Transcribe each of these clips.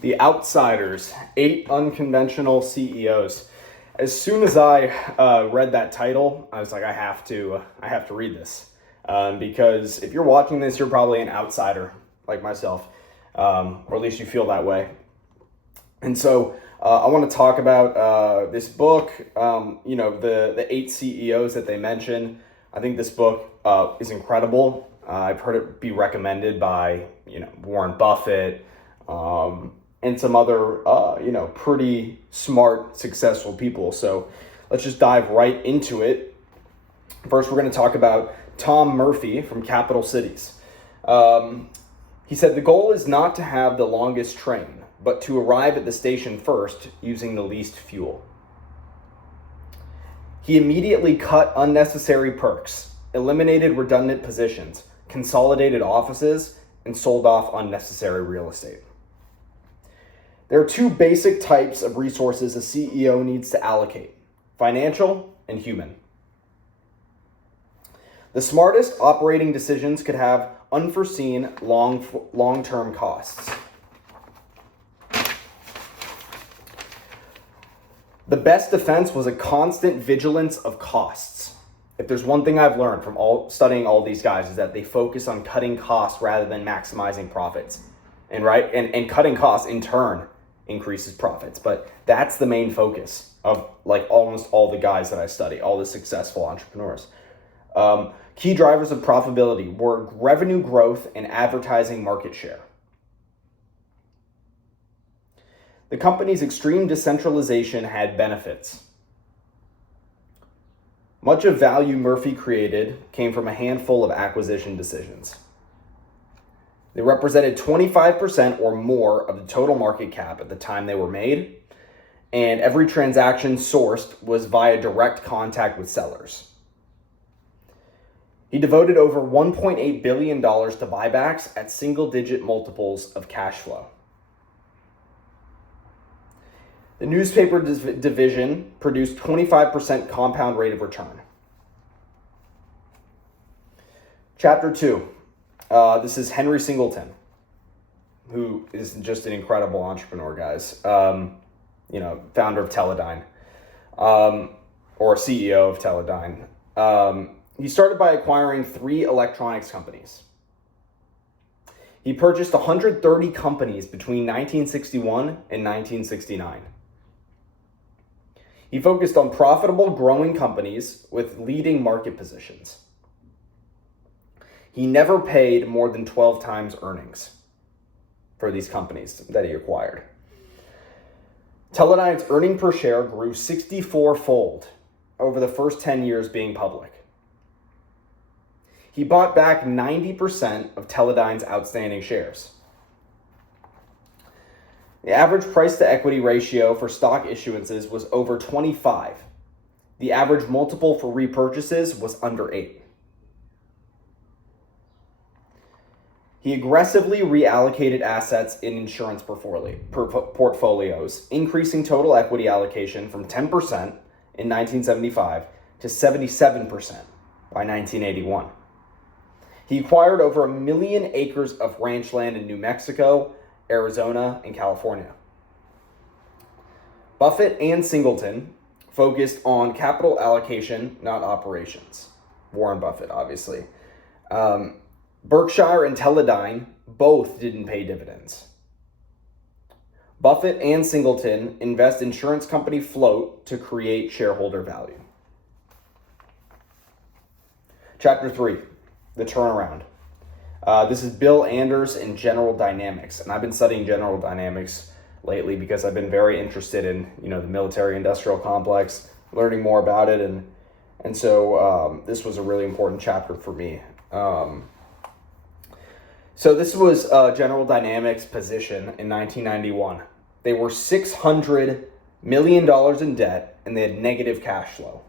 The Outsiders, 8 Unconventional CEOs. As soon as I read that title, I was like, I have to read this. Because if you're watching this, you're probably an outsider like myself, or at least you feel that way. And so I want to talk about this book, the 8 CEOs that they mention. I think this book is incredible. I've heard it be recommended by, Warren Buffett, and some other, pretty smart, successful people. So let's just dive right into it. First, we're going to talk about Tom Murphy from Capital Cities. He said, the goal is not to have the longest train, but to arrive at the station first using the least fuel. He immediately cut unnecessary perks, eliminated redundant positions, consolidated offices, and sold off unnecessary real estate. There are 2 basic types of resources a CEO needs to allocate: financial and human. The smartest operating decisions could have unforeseen long-term costs. The best defense was a constant vigilance of costs. If there's one thing I've learned from studying all these guys, is that they focus on cutting costs rather than maximizing profits. And cutting costs in turn increases profits. But that's the main focus of almost all the guys that I study, all the successful entrepreneurs. Key drivers of profitability were revenue growth and advertising market share. The company's extreme decentralization had benefits. Much of value Murphy created came from a handful of acquisition decisions. They represented 25% or more of the total market cap at the time they were made, and every transaction sourced was via direct contact with sellers. He devoted over $1.8 billion to buybacks at single-digit multiples of cash flow. The newspaper division produced 25% compound rate of return. Chapter 2. This is Henry Singleton, who is just an incredible entrepreneur, guys. Founder of Teledyne, or CEO of Teledyne. He started by acquiring 3 electronics companies. He purchased 130 companies between 1961 and 1969. He focused on profitable, growing companies with leading market positions. He never paid more than 12 times earnings for these companies that he acquired. Teledyne's earning per share grew 64-fold over the first 10 years being public. He bought back 90% of Teledyne's outstanding shares. The average price to equity ratio for stock issuances was over 25. The average multiple for repurchases was under 8. He aggressively reallocated assets in insurance portfolios, increasing total equity allocation from 10% in 1975 to 77% by 1981. He acquired over 1 million acres of ranch land in New Mexico, Arizona, and California. Buffett and Singleton focused on capital allocation, not operations. Warren Buffett, obviously. Berkshire and Teledyne both didn't pay dividends. Buffett and Singleton invest insurance company float to create shareholder value. Chapter 3, the turnaround. This is Bill Anders in General Dynamics, and I've been studying General Dynamics lately because I've been very interested in the military-industrial complex, learning more about it, and so this was a really important chapter for me. So this was General Dynamics' position in 1991. They were $600 million in debt, and they had negative cash flow.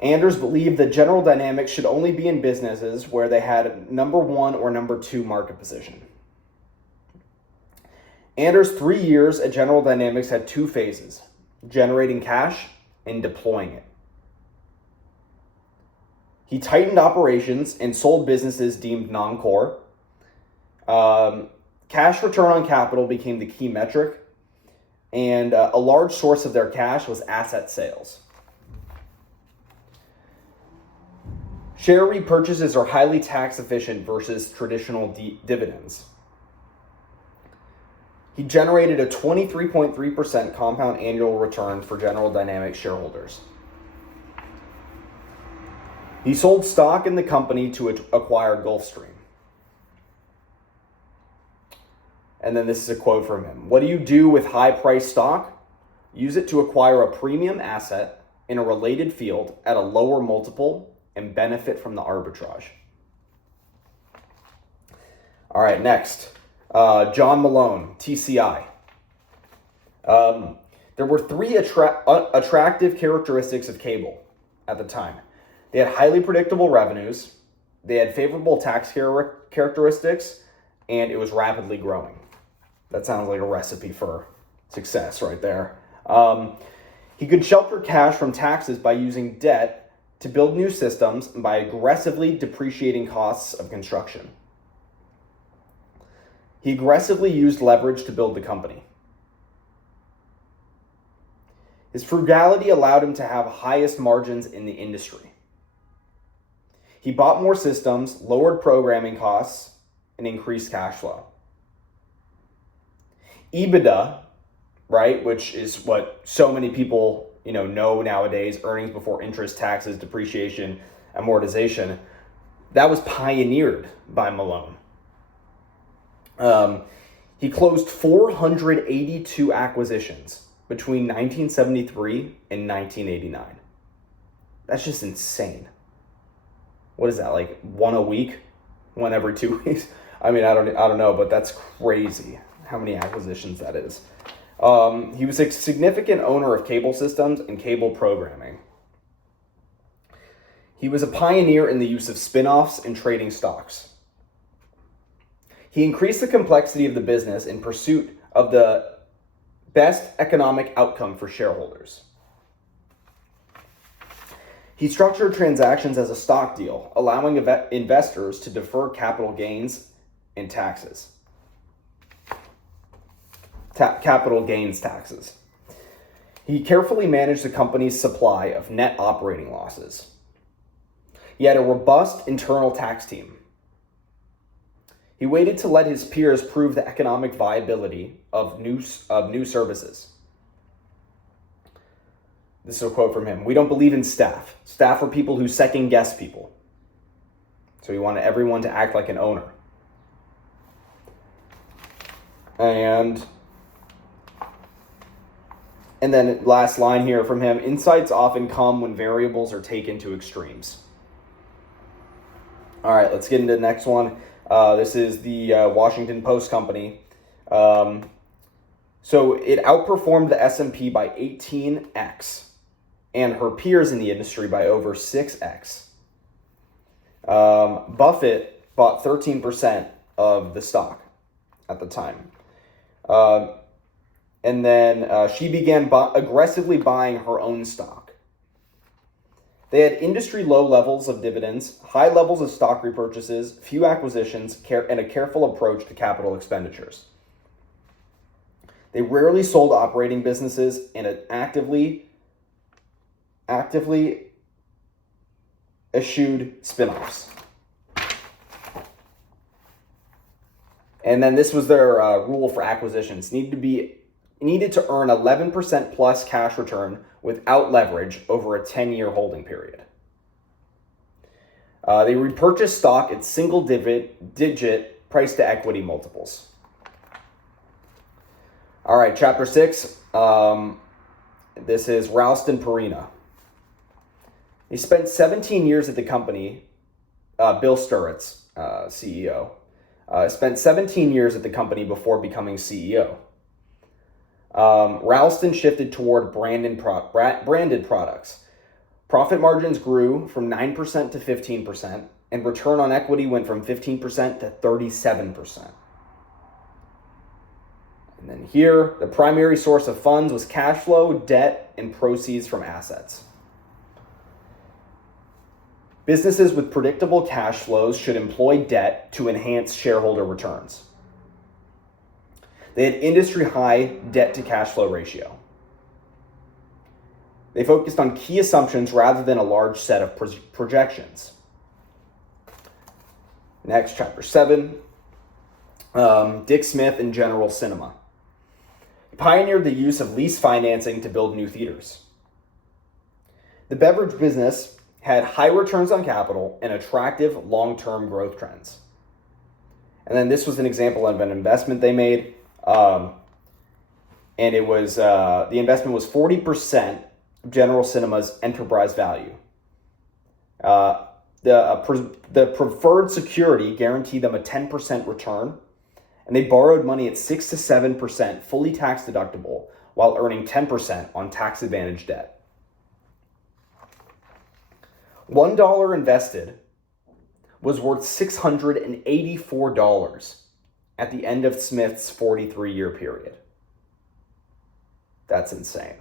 Anders believed that General Dynamics should only be in businesses where they had a number 1 or number 2 market position. Anders' 3 years at General Dynamics had 2 phases: generating cash and deploying it. He tightened operations and sold businesses deemed non-core, Cash return on capital became the key metric, and a large source of their cash was asset sales. Share repurchases are highly tax efficient versus traditional dividends. He generated a 23.3% compound annual return for General Dynamics shareholders. He sold stock in the company to acquire Gulfstream. And then this is a quote from him. What do you do with high-priced stock? Use it to acquire a premium asset in a related field at a lower multiple and benefit from the arbitrage. All right, next. John Malone, TCI. There were three attractive characteristics of cable at the time. They had highly predictable revenues, they had favorable tax characteristics, and it was rapidly growing. That sounds like a recipe for success right there. He could shelter cash from taxes by using debt to build new systems and by aggressively depreciating costs of construction. He aggressively used leverage to build the company. His frugality allowed him to have highest margins in the industry. He bought more systems, lowered programming costs, and increased cash flow. EBITDA, right, which is what so many people know nowadays, earnings before interest, taxes, depreciation, amortization, that was pioneered by Malone. He closed 482 acquisitions between 1973 and 1989. That's just insane. What is that, like one a week? One every 2 weeks? I mean, I don't know, but that's crazy how many acquisitions that is. He was a significant owner of cable systems and cable programming. He was a pioneer in the use of spin-offs and trading stocks. He increased the complexity of the business in pursuit of the best economic outcome for shareholders. He structured transactions as a stock deal, allowing investors to defer capital gains and taxes. Capital gains taxes. He carefully managed the company's supply of net operating losses. He had a robust internal tax team. He waited to let his peers prove the economic viability of new services. This is a quote from him. We don't believe in staff. Staff are people who second guess people. So he wanted everyone to act like an owner. And then last line here from him. Insights often come when variables are taken to extremes. All right, let's get into the next one. This is the Washington Post company. So it outperformed the S&P by 18x and her peers in the industry by over 6x. Buffett bought 13% of the stock at the time. And then she began aggressively buying her own stock. They had industry low levels of dividends, high levels of stock repurchases, few acquisitions, and a careful approach to capital expenditures. They rarely sold operating businesses and actively eschewed spinoffs. And then this was their rule for acquisitions. Needed to earn 11% plus cash return without leverage over a 10-year holding period. They repurchased stock at single-digit price-to-equity multiples. All right, Chapter 6. This is Ralston Purina. He spent 17 years at the company. Bill Sturritz, CEO, spent 17 years at the company before becoming CEO. Ralston shifted toward branded products. Profit margins grew from 9% to 15%, and return on equity went from 15% to 37%. And then here, the primary source of funds was cash flow, debt, and proceeds from assets. Businesses with predictable cash flows should employ debt to enhance shareholder returns. They had industry high debt to cash flow ratio. They focused on key assumptions rather than a large set of projections. Next, chapter 7, Dick Smith and General Cinema. He pioneered the use of lease financing to build new theaters. The beverage business had high returns on capital and attractive long-term growth trends. And then this was an example of an investment they made. And it was, the investment was 40% of General Cinema's enterprise value. The preferred security guaranteed them a 10% return, and they borrowed money at 6 to 7% fully tax deductible while earning 10% on tax advantage debt. $1 invested was worth $684 at the end of Smith's 43-year period. That's insane.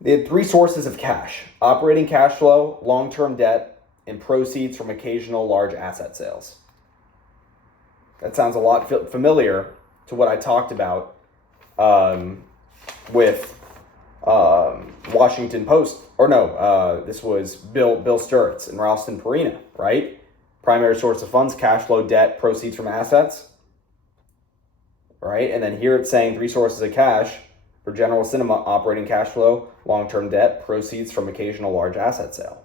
They had 3 sources of cash: operating cash flow, long-term debt, and proceeds from occasional large asset sales. That sounds a lot familiar to what I talked about with Washington Post. This was Bill Sturtz and Ralston Purina, right? Primary source of funds, cash flow, debt, proceeds from assets, right? And then here it's saying 3 sources of cash for General Cinema: operating cash flow, long-term debt, proceeds from occasional large asset sale,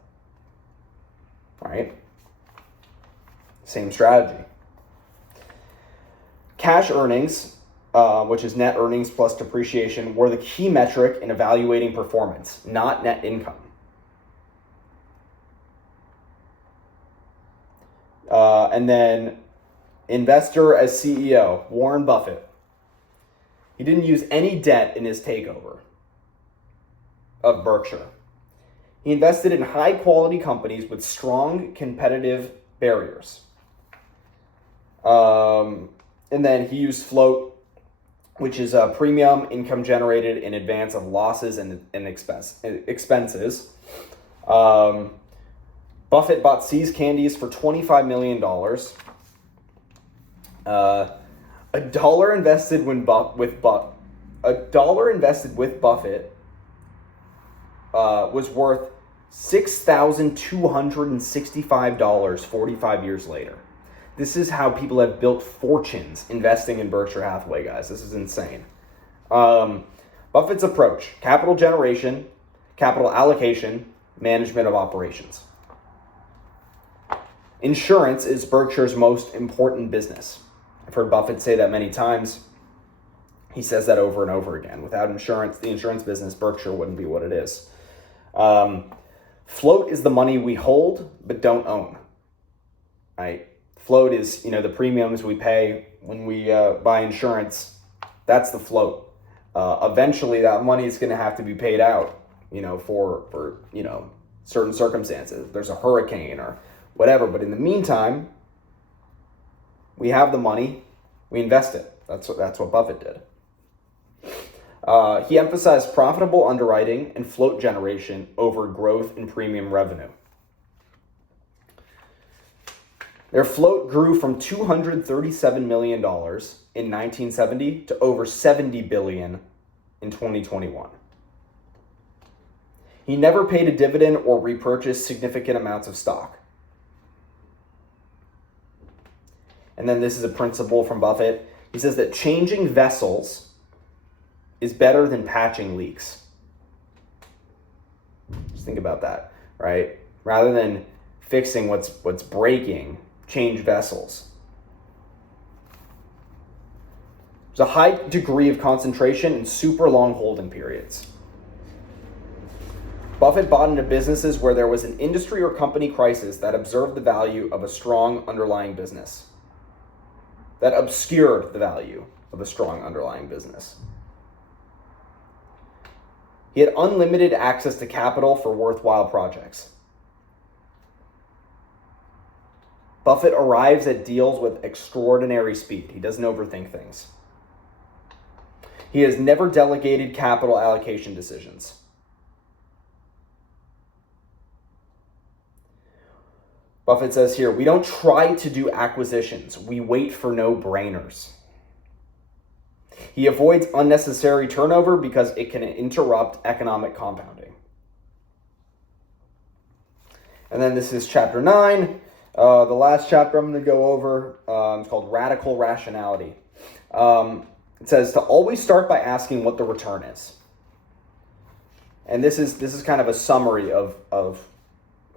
right? Same strategy. Cash earnings, which is net earnings plus depreciation, were the key metric in evaluating performance, not net income. And then investor as CEO, Warren Buffett. He didn't use any debt in his takeover of Berkshire. He invested in high-quality companies with strong competitive barriers. And then he used float, which is a premium income generated in advance of losses and expenses. Buffett bought See's Candies for $25 million. A dollar invested with Buffett was worth $6,265 45 years later. This is how people have built fortunes investing in Berkshire Hathaway, guys. This is insane. Buffett's approach: capital generation, capital allocation, management of operations. Insurance is Berkshire's most important business. I've heard Buffett say that many times. He says that over and over again. Without insurance, the insurance business, Berkshire wouldn't be what it is. Float is the money we hold but don't own. Right? Float is, the premiums we pay when we buy insurance. That's the float. Eventually, that money is going to have to be paid out, for certain circumstances. If there's a hurricane or whatever. But in the meantime, we have the money, we invest it. That's what Buffett did. He emphasized profitable underwriting and float generation over growth in premium revenue. Their float grew from $237 million in 1970 to over $70 billion in 2021. He never paid a dividend or repurchased significant amounts of stock. And then this is a principle from Buffett. He says that changing vessels is better than patching leaks. Just think about that, right? Rather than fixing what's breaking, change vessels. There's a high degree of concentration and super long holding periods. Buffett bought into businesses where there was an industry or company crisis that observed the value of a strong underlying business, that obscured the value of a strong underlying business. He had unlimited access to capital for worthwhile projects. Buffett arrives at deals with extraordinary speed. He doesn't overthink things. He has never delegated capital allocation decisions. Buffett says here, we don't try to do acquisitions. We wait for no-brainers. He avoids unnecessary turnover because it can interrupt economic compounding. And then this is chapter 9. The last chapter I'm going to go over is called Radical Rationality. It says to always start by asking what the return is. And this is kind of a summary of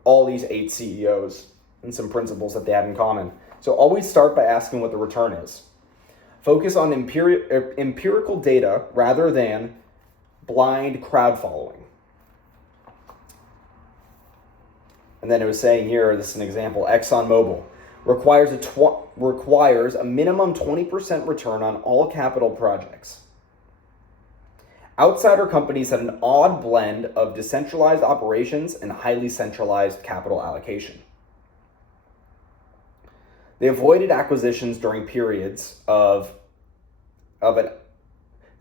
all these 8 CEOs and some principles that they have in common. So always start by asking what the return is. Focus on empirical data rather than blind crowd following. And then it was saying here, this is an example, ExxonMobil requires a minimum 20% return on all capital projects. Outsider companies had an odd blend of decentralized operations and highly centralized capital allocation. They avoided acquisitions during periods They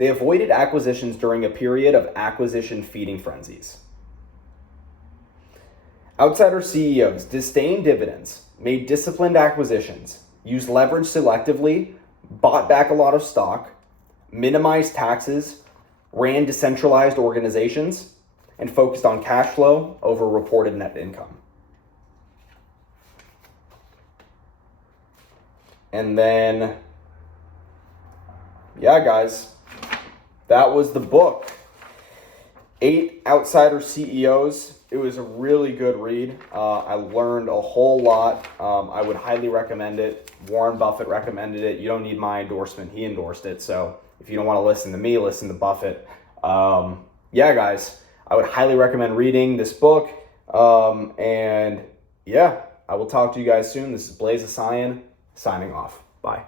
avoided acquisitions during a period of acquisition feeding frenzies. Outsider CEOs disdained dividends, made disciplined acquisitions, used leverage selectively, bought back a lot of stock, minimized taxes, ran decentralized organizations, and focused on cash flow over reported net income. And then, yeah, guys, that was the book. 8 Outsider CEOs. It was a really good read. I learned a whole lot. I would highly recommend it. Warren Buffett recommended it. You don't need my endorsement. He endorsed it. So if you don't want to listen to me, listen to Buffett. Yeah, guys, I would highly recommend reading this book. And yeah, I will talk to you guys soon. This is Blaze of Cyan signing off. Bye.